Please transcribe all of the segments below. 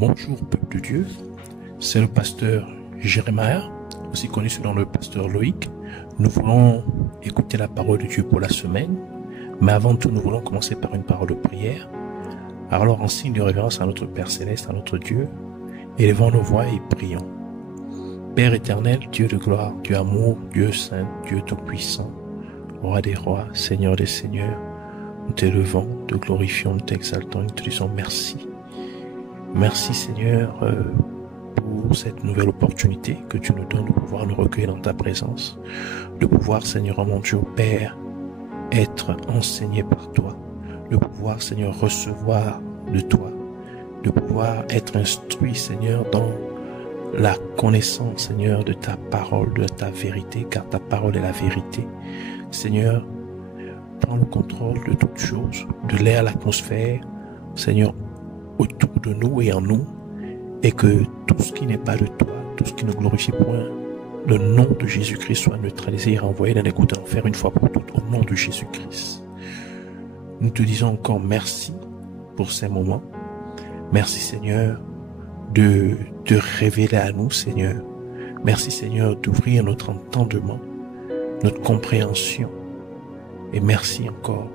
Bonjour peuple de Dieu, c'est le pasteur Jérémie, aussi connu sous le nom de pasteur Loïc. Nous voulons écouter la parole de Dieu pour la semaine, mais avant tout nous voulons commencer par une parole de prière. Alors en signe de révérence à notre Père Céleste, à notre Dieu, élevons nos voix et prions. Père éternel, Dieu de gloire, Dieu amour, Dieu saint, Dieu tout-puissant, Roi des rois, Seigneur des seigneurs, nous t'élevons, te glorifions, nous t'exaltons, nous te disons merci. Merci Seigneur pour cette nouvelle opportunité que tu nous donnes de pouvoir nous recueillir dans ta présence, de pouvoir Seigneur mon Dieu Père être enseigné par toi, de pouvoir Seigneur recevoir de toi, de pouvoir être instruit Seigneur dans la connaissance Seigneur de ta parole, de ta vérité, car ta parole est la vérité. Seigneur, prends le contrôle de toutes choses, de l'air, l'atmosphère, Seigneur, autour de nous et en nous, et que tout ce qui n'est pas de toi, tout ce qui ne glorifie point le nom de Jésus-Christ soit neutralisé et renvoyé dans les gouttes d'enfer une fois pour toutes, au nom de Jésus-Christ. Nous te disons encore merci pour ces moments. Merci Seigneur de te révéler à nous Seigneur. Merci Seigneur d'ouvrir notre entendement, notre compréhension. Et merci encore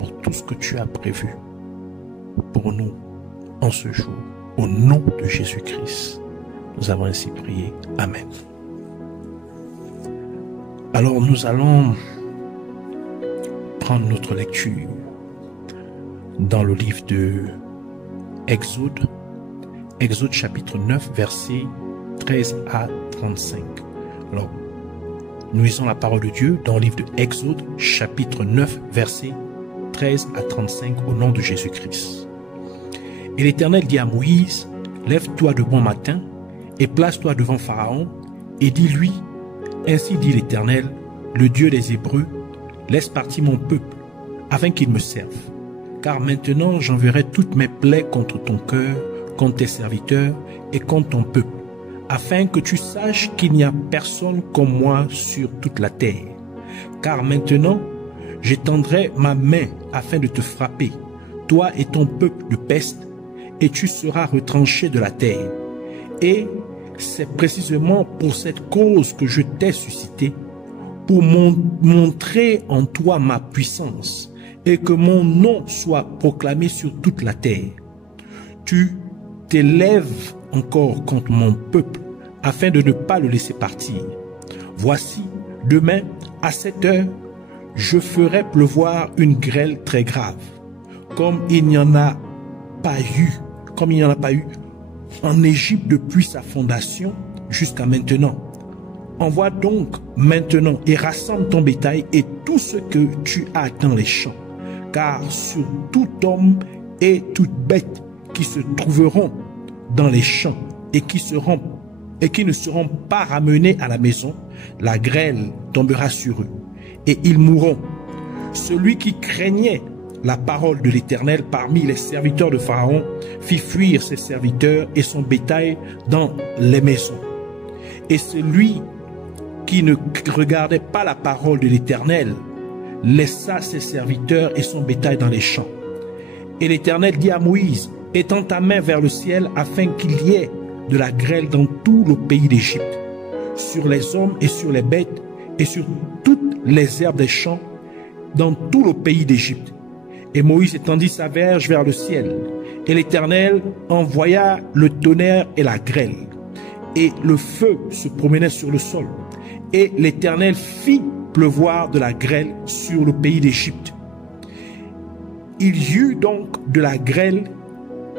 pour tout ce que tu as prévu pour nous en ce jour. Au nom de Jésus-Christ, nous avons ainsi prié. Amen. Alors nous allons prendre notre lecture dans le livre de Exode, Exode chapitre 9, versets 13 à 35. Alors, nous lisons la parole de Dieu dans le livre de Exode, chapitre 9, versets 13 à 35, au nom de Jésus-Christ. Et l'Éternel dit à Moïse, « Lève-toi de bon matin et place-toi devant Pharaon et dis-lui, ainsi dit l'Éternel, le Dieu des Hébreux, laisse partir mon peuple, afin qu'il me serve. Car maintenant j'enverrai toutes mes plaies contre ton cœur, contre tes serviteurs et contre ton peuple, afin que tu saches qu'il n'y a personne comme moi sur toute la terre. Car maintenant, j'étendrai ma main afin de te frapper, toi et ton peuple de peste, et tu seras retranché de la terre. Et c'est précisément pour cette cause que je t'ai suscité, pour montrer en toi ma puissance, et que mon nom soit proclamé sur toute la terre. Tu t'élèves encore contre mon peuple, afin de ne pas le laisser partir. Voici, demain, à 7 heures, je ferai pleuvoir une grêle très grave, comme il n'y en a pas eu en Égypte depuis sa fondation jusqu'à maintenant. Envoie donc maintenant et rassemble ton bétail et tout ce que tu as dans les champs, car sur tout homme et toute bête qui se trouveront dans les champs et qui ne seront pas ramenés à la maison, la grêle tombera sur eux et ils mourront. Celui qui craignait la parole de l'Éternel parmi les serviteurs de Pharaon fit fuir ses serviteurs et son bétail dans les maisons. Et celui qui ne regardait pas la parole de l'Éternel laissa ses serviteurs et son bétail dans les champs. Et l'Éternel dit à Moïse, étends ta main vers le ciel afin qu'il y ait de la grêle dans tout le pays d'Égypte, sur les hommes et sur les bêtes et sur toutes les herbes des champs dans tout le pays d'Égypte. Et Moïse étendit sa verge vers le ciel, et l'Éternel envoya le tonnerre et la grêle, et le feu se promenait sur le sol, et l'Éternel fit pleuvoir de la grêle sur le pays d'Égypte. Il y eut donc de la grêle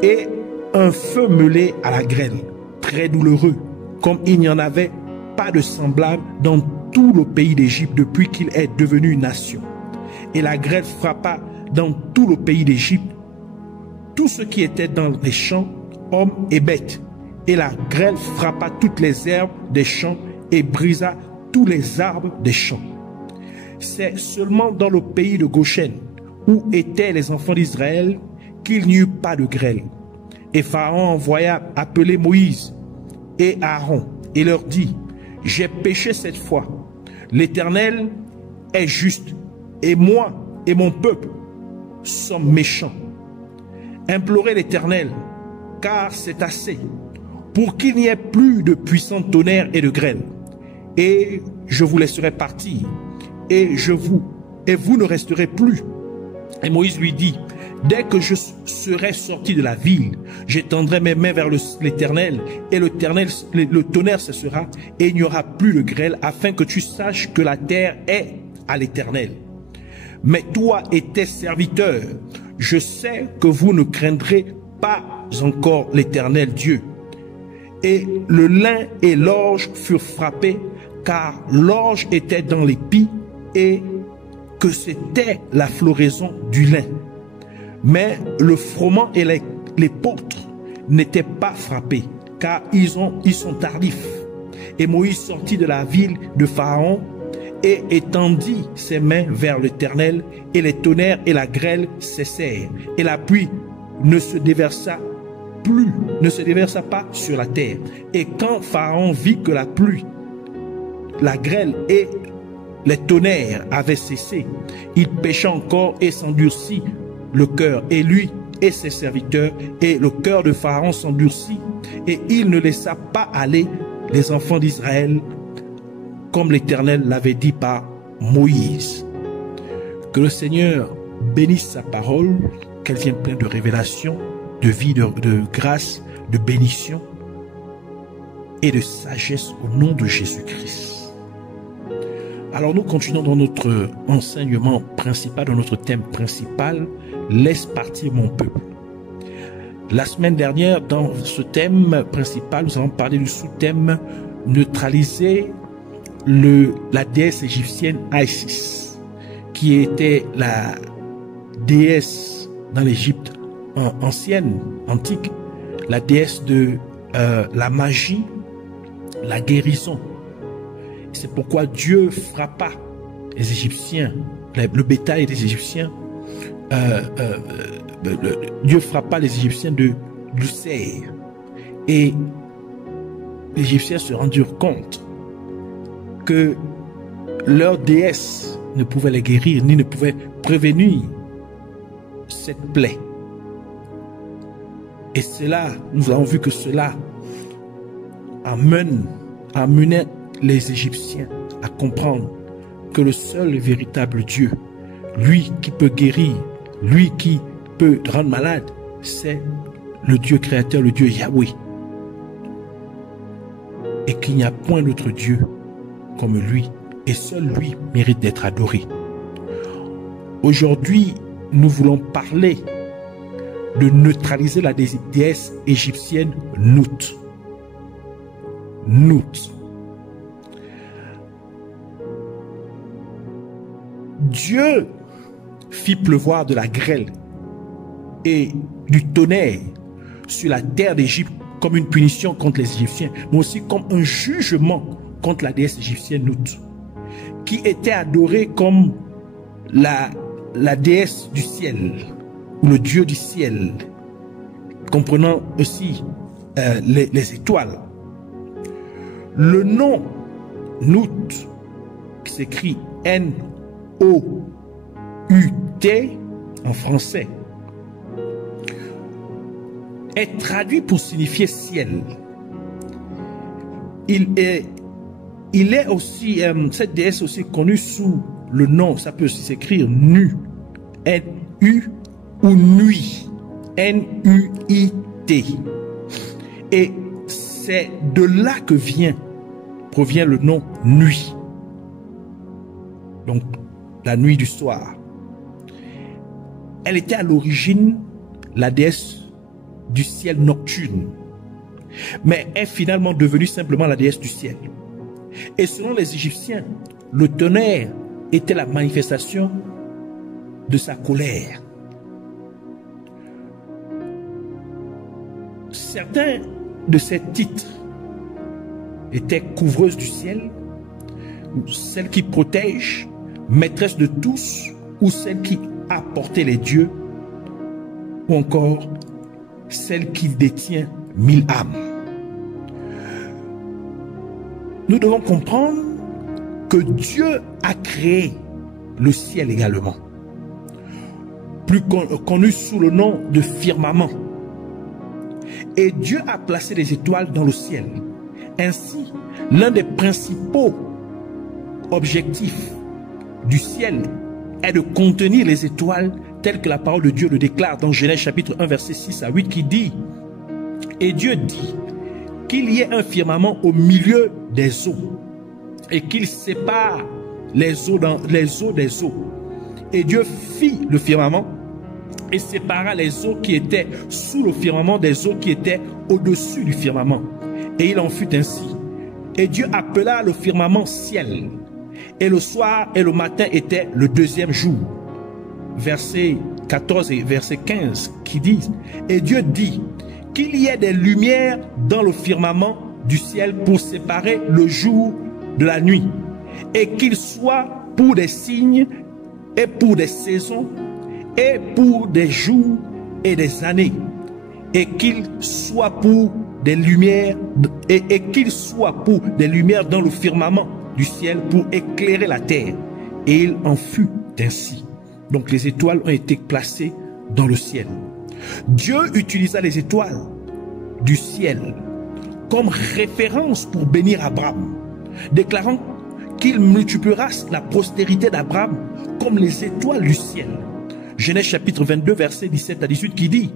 et un feu mêlé à la grêle, très douloureux, comme il n'y en avait pas de semblable dans tout le pays d'Égypte depuis qu'il est devenu une nation. Et la grêle frappa dans tout le pays d'Égypte, tout ce qui était dans les champs, hommes et bêtes. Et la grêle frappa toutes les herbes des champs et brisa tous les arbres des champs. C'est seulement dans le pays de Goshen, où étaient les enfants d'Israël, qu'il n'y eut pas de grêle. Et Pharaon envoya appeler Moïse et Aaron et leur dit, « J'ai péché cette fois. L'Éternel est juste, et moi et mon peuple sommes méchants. Implorez l'Éternel car c'est assez, pour qu'il n'y ait plus de puissants tonnerres et de grêle. Et je vous laisserai partir, et vous ne resterez plus. Et Moïse lui dit, dès que je serai sorti de la ville, j'étendrai mes mains vers l'Éternel, et le tonnerre cessera, et il n'y aura plus de grêle, afin que tu saches que la terre est à l'Éternel. Mais toi et tes serviteurs, je sais que vous ne craindrez pas encore l'Éternel Dieu. Et le lin et l'orge furent frappés, car l'orge était dans l'épi, et que c'était la floraison du lin. Mais le froment et l'épeautre n'étaient pas frappés, car ils sont tardifs. Et Moïse sortit de la ville de Pharaon et étendit ses mains vers l'Éternel, et les tonnerres et la grêle cessèrent, et la pluie ne se déversa pas sur la terre. Et quand Pharaon vit que la pluie, la grêle et les tonnerres avaient cessé, il pécha encore et s'endurcit le cœur, et lui et ses serviteurs, et le cœur de Pharaon s'endurcit, et il ne laissa pas aller les enfants d'Israël, comme l'Éternel l'avait dit par Moïse. Que le Seigneur bénisse sa parole, qu'elle vienne pleine de révélations, de vie, de grâce, de bénédiction et de sagesse au nom de Jésus-Christ. Alors nous continuons dans notre enseignement principal, dans notre thème principal, laisse partir mon peuple. La semaine dernière, dans ce thème principal, nous avons parlé du sous-thème neutraliser la déesse égyptienne Isis, qui était la déesse dans l'Égypte ancienne, antique, la déesse de la magie, la guérison. C'est pourquoi Dieu frappa les Égyptiens, le bétail des Égyptiens, Dieu frappa les Égyptiens de l'ulcère. Et les Égyptiens se rendirent compte que leur déesse ne pouvait les guérir, ni ne pouvait prévenir cette plaie. Et cela, nous avons vu que cela amenait les Égyptiens à comprendre que le seul et véritable Dieu, lui qui peut guérir, lui qui peut rendre malade, c'est le Dieu créateur, le Dieu Yahweh. Et qu'il n'y a point d'autre Dieu comme lui, et seul lui mérite d'être adoré. Aujourd'hui, nous voulons parler de neutraliser la déesse égyptienne Nout. Nout. Dieu fit pleuvoir de la grêle et du tonnerre sur la terre d'Égypte comme une punition contre les Égyptiens, mais aussi comme un jugement contre la déesse égyptienne Nout, qui était adorée comme la déesse du ciel, ou le Dieu du ciel, comprenant aussi les étoiles. Le nom Nout, qui s'écrit N-O-U-T en français, est traduit pour signifier ciel. Il est aussi, cette déesse aussi connue sous le nom, ça peut aussi s'écrire Nu, N-U, ou Nuit, N-U-I-T. Et c'est de là que provient le nom Nuit. Donc, la nuit du soir. Elle était à l'origine la déesse du ciel nocturne, mais est finalement devenue simplement la déesse du ciel. Et selon les Égyptiens, le tonnerre était la manifestation de sa colère. Certains de ces titres étaient couvreuse du ciel, ou celle qui protège, maîtresse de tous, ou celle qui a porté les dieux, ou encore celle qui détient 1000 âmes. Nous devons comprendre que Dieu a créé le ciel également, plus connu sous le nom de firmament. Et Dieu a placé les étoiles dans le ciel. Ainsi, l'un des principaux objectifs du ciel est de contenir les étoiles tel que la parole de Dieu le déclare dans Genèse chapitre 1 verset 6 à 8 qui dit: et Dieu dit qu'il y ait un firmament au milieu des eaux et qu'il sépare les eaux des eaux. Et Dieu fit le firmament et sépara les eaux qui étaient sous le firmament des eaux qui étaient au-dessus du firmament. Et il en fut ainsi. Et Dieu appela le firmament ciel. Et le soir et le matin était le deuxième jour. Verset 14 et verset 15 qui disent: et Dieu dit qu'il y ait des lumières dans le firmament du ciel pour séparer le jour de la nuit, et qu'il soit pour des signes et pour des saisons et pour des jours et des années, et qu'il soit pour des lumières et qu'il soit pour des lumières dans le firmament du ciel pour éclairer la terre. Et il en fut ainsi. Donc les étoiles ont été placées dans le ciel. Dieu utilisa les étoiles du ciel comme référence pour bénir Abraham, déclarant qu'il multipliera la postérité d'Abraham comme les étoiles du ciel. Genèse chapitre 22 verset 17 à 18 qui dit,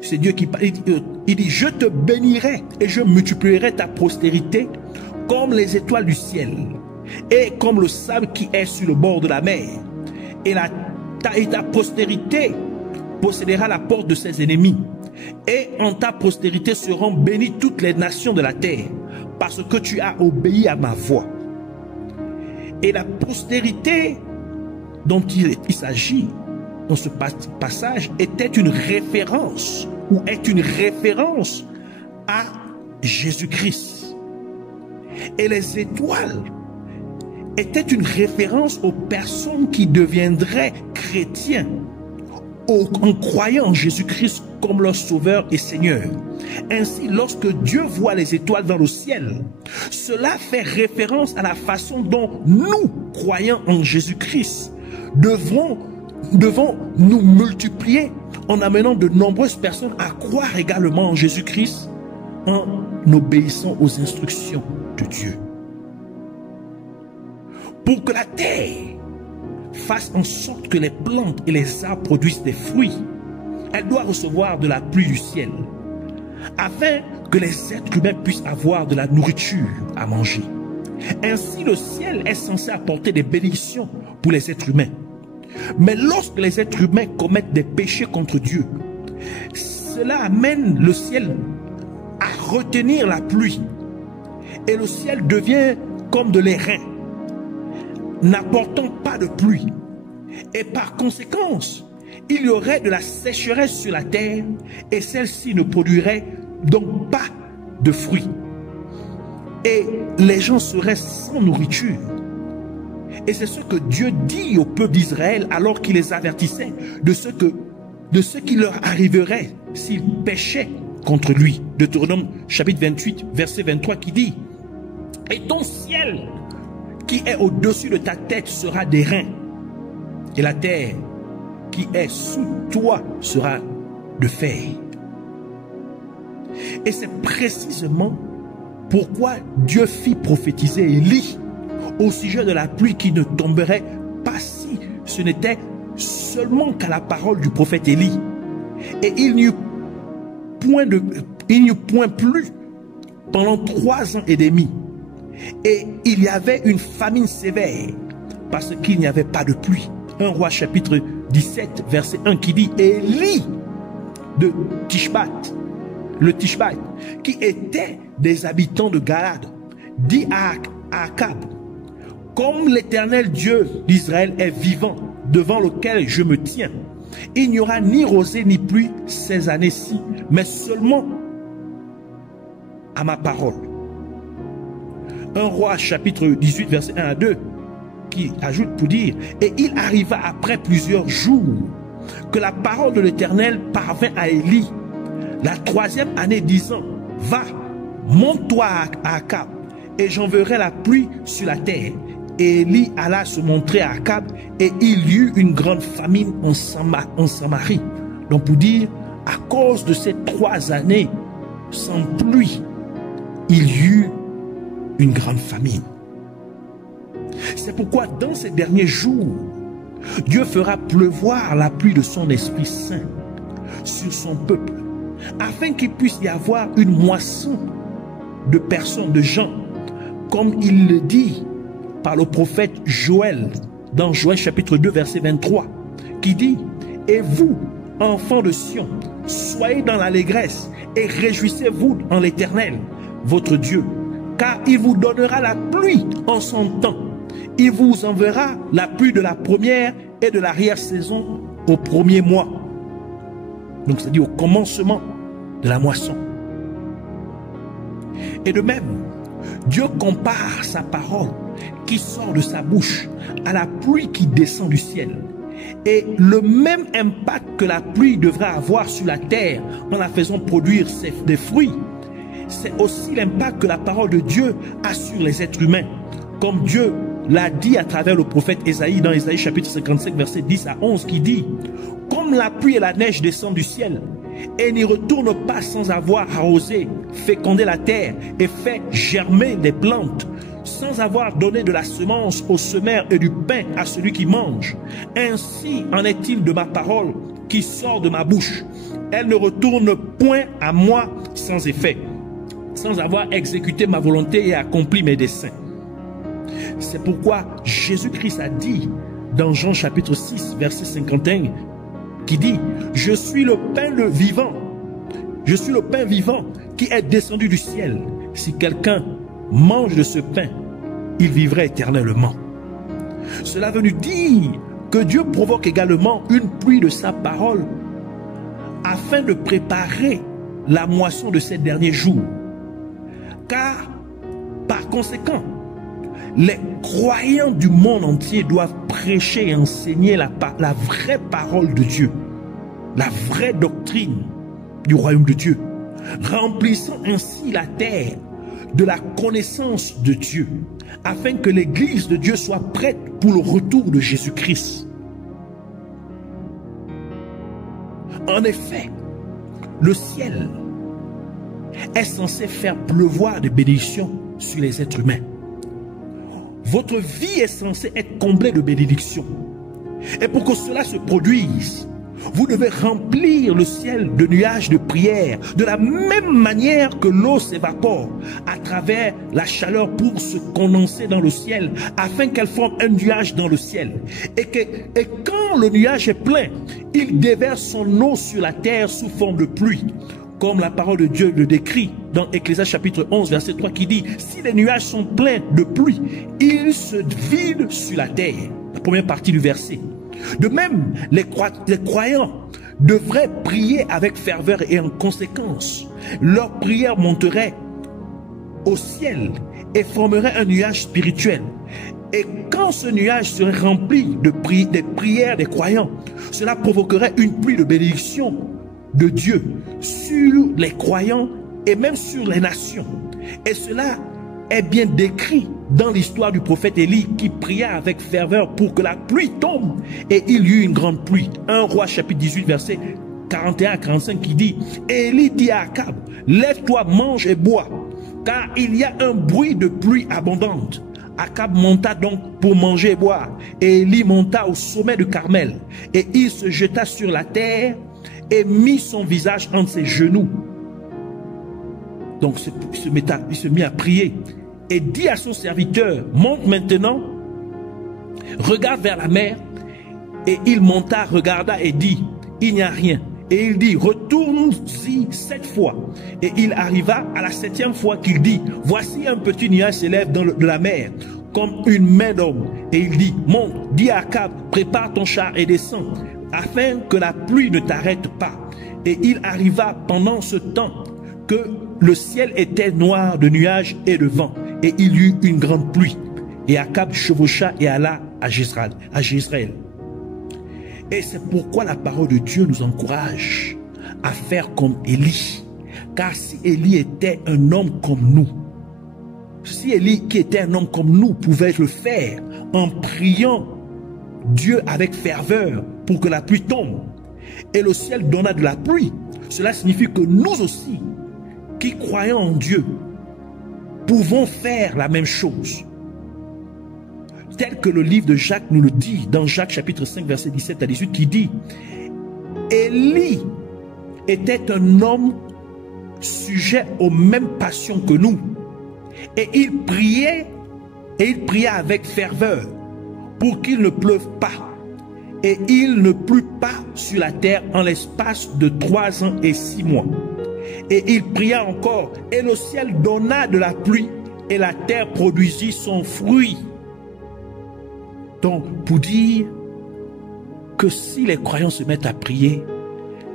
c'est Dieu qui parle, il dit: je te bénirai et je multiplierai ta postérité comme les étoiles du ciel et comme le sable qui est sur le bord de la mer, et ta postérité possédera la porte de ses ennemis, et en ta postérité seront bénies toutes les nations de la terre, parce que tu as obéi à ma voix. Et la postérité dont il s'agit dans ce passage était une référence, ou est une référence à Jésus-Christ. Et les étoiles étaient une référence aux personnes qui deviendraient chrétiens en croyant en Jésus-Christ comme leur sauveur et Seigneur. Ainsi, lorsque Dieu voit les étoiles dans le ciel, cela fait référence à la façon dont nous, croyants en Jésus-Christ, devons nous multiplier en amenant de nombreuses personnes à croire également en Jésus-Christ en obéissant aux instructions de Dieu. Pour que la terre fasse en sorte que les plantes et les arbres produisent des fruits, elle doit recevoir de la pluie du ciel, afin que les êtres humains puissent avoir de la nourriture à manger. Ainsi, le ciel est censé apporter des bénédictions pour les êtres humains. Mais lorsque les êtres humains commettent des péchés contre Dieu, cela amène le ciel à retenir la pluie. Et le ciel devient comme de l'airain, n'apportant pas de pluie. Et par conséquence, il y aurait de la sécheresse sur la terre, et celle-ci ne produirait donc pas de fruits. Et les gens seraient sans nourriture. Et c'est ce que Dieu dit au peuple d'Israël alors qu'il les avertissait de ce qui leur arriverait s'ils péchaient contre lui. Deutéronome chapitre 28 verset 23 qui dit: et ton ciel qui est au-dessus de ta tête sera d'airain, et la terre qui est sous toi sera de fer. Et c'est précisément pourquoi Dieu fit prophétiser Élie au sujet de la pluie qui ne tomberait pas si ce n'était seulement qu'à la parole du prophète Élie. Et il n'y eut point plus pendant 3 ans et demi. Et il y avait une famine sévère parce qu'il n'y avait pas de pluie. 1 Roi chapitre 17 verset 1 qui dit: Élie de Tishbat, le Tishbat, qui était des habitants de Galade, dit à Akab: comme l'Éternel Dieu d'Israël est vivant, devant lequel je me tiens, il n'y aura ni rosée ni pluie ces années-ci, mais seulement à ma parole. 1 Roi chapitre 18 verset 1 à 2 qui ajoute pour dire: et il arriva après plusieurs jours que la parole de l'Éternel parvint à Élie la 3e année, disant: va, monte-toi à Akab, et j'enverrai la pluie sur la terre. Et Élie alla se montrer à Akab, et il y eut une grande famine en Samarie. Donc pour dire, à cause de ces 3 années sans pluie, il y eut une grande famine. C'est pourquoi dans ces derniers jours, Dieu fera pleuvoir la pluie de son Esprit Saint sur son peuple, afin qu'il puisse y avoir une moisson de personnes, de gens, comme il le dit par le prophète Joël, dans Joël chapitre 2 verset 23, qui dit: et vous, enfants de Sion, soyez dans l'allégresse et réjouissez-vous en l'Éternel, votre Dieu, car il vous donnera la pluie en son temps. Il vous enverra la pluie de la première et de l'arrière-saison au premier mois. Donc c'est-à-dire au commencement de la moisson. Et de même, Dieu compare sa parole qui sort de sa bouche à la pluie qui descend du ciel. Et le même impact que la pluie devra avoir sur la terre en la faisant produire des fruits, c'est aussi l'impact que la parole de Dieu a sur les êtres humains. Comme Dieu l'a dit à travers le prophète Ésaïe, dans Ésaïe chapitre 55 verset 10 à 11, qui dit: comme la pluie et la neige descendent du ciel et n'y retournent pas sans avoir arrosé, fécondé la terre et fait germer les plantes, sans avoir donné de la semence au semeur et du pain à celui qui mange, ainsi en est-il de ma parole qui sort de ma bouche. Elle ne retourne point à moi sans effet, sans avoir exécuté ma volonté et accompli mes desseins. C'est pourquoi Jésus-Christ a dit dans Jean chapitre 6 verset 51, qui dit: je suis le pain vivant, je suis le pain vivant qui est descendu du ciel. Si quelqu'un mange de ce pain, il vivrait éternellement. Cela veut nous dire que Dieu provoque également une pluie de sa parole afin de préparer la moisson de ces derniers jours. Car, par conséquent, les croyants du monde entier doivent prêcher et enseigner la vraie parole de Dieu, la vraie doctrine du royaume de Dieu, remplissant ainsi la terre de la connaissance de Dieu, afin que l'église de Dieu soit prête pour le retour de Jésus-Christ. En effet, le ciel est censé faire pleuvoir des bénédictions sur les êtres humains. Votre vie est censée être comblée de bénédictions. Et pour que cela se produise, vous devez remplir le ciel de nuages de prière, de la même manière que l'eau s'évapore à travers la chaleur pour se condenser dans le ciel, afin qu'elle forme un nuage dans le ciel. Et quand le nuage est plein, il déverse son eau sur la terre sous forme de pluie, comme la parole de Dieu le décrit dans Ecclésiaste chapitre 11 verset 3, qui dit: si les nuages sont pleins de pluie, ils se vident sur la terre. La première partie du verset. De même, les croyants devraient prier avec ferveur et en conséquence, leur prière monterait au ciel et formerait un nuage spirituel. Et quand ce nuage serait rempli des prières des croyants, cela provoquerait une pluie de bénédiction de Dieu sur les croyants et même sur les nations. Et cela est bien décrit dans l'histoire du prophète Élie, qui pria avec ferveur pour que la pluie tombe, et il y eut une grande pluie. 1 Roi chapitre 18 verset 41 à 45 qui dit: Élie dit à Akab: lève-toi, mange et bois, car il y a un bruit de pluie abondante. Akab monta donc pour manger et boire, et Élie monta au sommet du Carmel, et il se jeta sur la terre et mit son visage entre ses genoux. Donc il se mit à prier et dit à son serviteur: monte maintenant, regarde vers la mer. Et il monta, regarda et dit: il n'y a rien. Et il dit: retourne-y 7 fois. Et il arriva à la 7e fois qu'il dit: voici un petit nuage s'élève de la mer, comme une main d'homme. Et il dit: monte, dis à Akab, prépare ton char et descends, afin que la pluie ne t'arrête pas. Et il arriva pendant ce temps que le ciel était noir de nuages et de vent, et il y eut une grande pluie. Et Akab chevaucha et alla à Jezreel. Et c'est pourquoi la parole de Dieu nous encourage à faire comme Élie. Car si Élie était un homme comme nous, si Élie qui était un homme comme nous pouvait le faire en priant Dieu avec ferveur pour que la pluie tombe, et le ciel donna de la pluie, cela signifie que nous aussi, qui, croyant en Dieu, pouvons faire la même chose. Tel que le livre de Jacques nous le dit, dans Jacques chapitre 5, verset 17 à 18, qui dit « Élie était un homme sujet aux mêmes passions que nous, et il priait avec ferveur pour qu'il ne pleuve pas. Et il ne plut pas sur la terre en l'espace de 3 ans et 6 mois. Et il pria encore, et le ciel donna de la pluie, et la terre produisit son fruit. » Donc, pour dire que si les croyants se mettent à prier,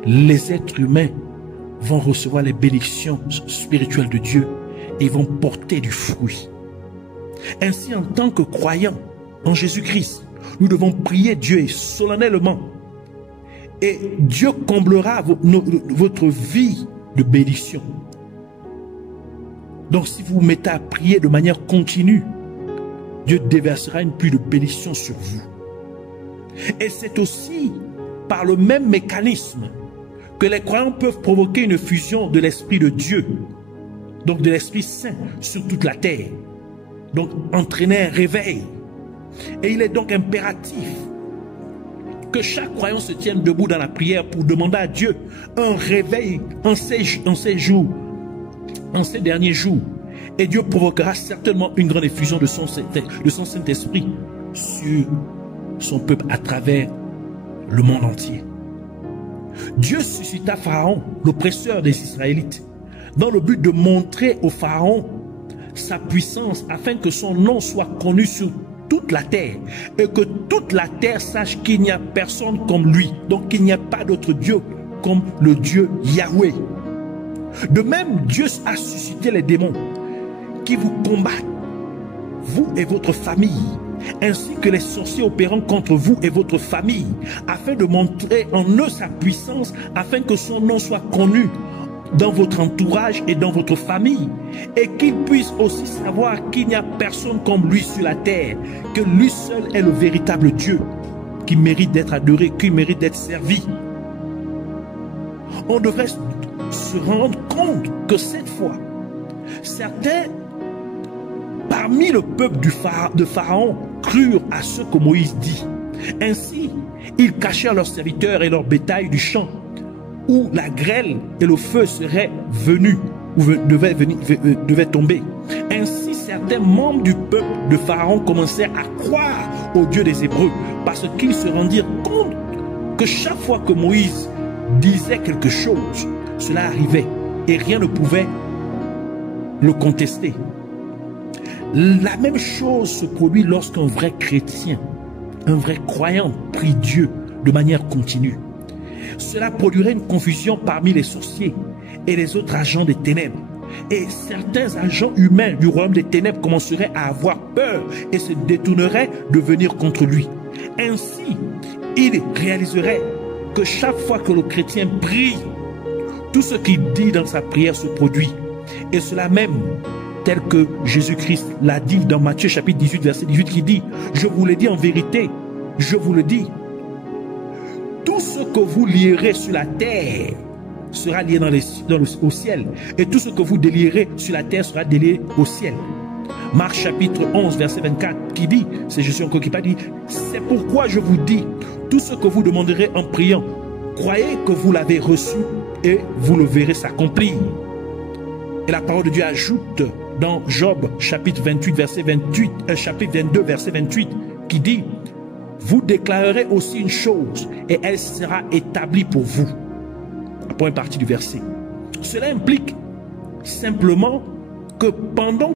les êtres humains vont recevoir les bénédictions spirituelles de Dieu et vont porter du fruit. Ainsi, en tant que croyants en Jésus-Christ, nous devons prier Dieu solennellement. Et Dieu comblera votre vie de bénédiction. Donc, si vous vous mettez à prier de manière continue, Dieu déversera une pluie de bénédiction sur vous. Et c'est aussi par le même mécanisme que les croyants peuvent provoquer une fusion de l'Esprit de Dieu, donc de l'Esprit Saint sur toute la terre. Donc entraîner un réveil. Et il est donc impératif que chaque croyant se tienne debout dans la prière pour demander à Dieu un réveil en ces derniers jours. Et Dieu provoquera certainement une grande effusion de son Saint-Esprit sur son peuple à travers le monde entier. Dieu suscita Pharaon, l'oppresseur des Israélites, dans le but de montrer au Pharaon sa puissance afin que son nom soit connu sur toute la terre et que toute la terre sache qu'il n'y a personne comme lui. Donc qu'il n'y a pas d'autre Dieu comme le Dieu Yahweh. De même, Dieu a suscité les démons qui vous combattent, vous et votre famille, ainsi que les sorciers opérant contre vous et votre famille, afin de montrer en eux sa puissance, afin que son nom soit connu dans votre entourage et dans votre famille, et qu'ils puissent aussi savoir qu'il n'y a personne comme lui sur la terre, que lui seul est le véritable Dieu, qui mérite d'être adoré, qui mérite d'être servi. On devrait se rendre compte que cette fois, certains parmi le peuple de Pharaon crurent à ce que Moïse dit. Ainsi, ils cachèrent leurs serviteurs et leur bétail du champ, où la grêle et le feu seraient venus, ou devaient tomber. Ainsi, certains membres du peuple de Pharaon commencèrent à croire au Dieu des Hébreux, parce qu'ils se rendirent compte que chaque fois que Moïse disait quelque chose, cela arrivait, et rien ne pouvait le contester. La même chose se produit lorsqu'un vrai chrétien, un vrai croyant prie Dieu de manière continue. Cela produirait une confusion parmi les sorciers et les autres agents des ténèbres. Et certains agents humains du royaume des ténèbres commenceraient à avoir peur et se détourneraient de venir contre lui. Ainsi, il réaliserait que chaque fois que le chrétien prie, tout ce qu'il dit dans sa prière se produit. Et cela même, tel que Jésus-Christ l'a dit dans Matthieu chapitre 18, verset 18, qui dit « Je vous l'ai dit en vérité, je vous le dis, tout ce que vous lierez sur la terre sera lié au ciel, et tout ce que vous délierez sur la terre sera délié au ciel. » Marc chapitre 11, verset 24, qui dit, c'est Jésus encore qui dit « C'est pourquoi je vous dis, tout ce que vous demanderez en priant, croyez que vous l'avez reçu, et vous le verrez s'accomplir. » Et la parole de Dieu ajoute dans Job chapitre 28 verset 28, chapitre 22 verset 28 qui dit « Vous déclarerez aussi une chose et elle sera établie pour vous. » La première partie du verset. Cela implique simplement que pendant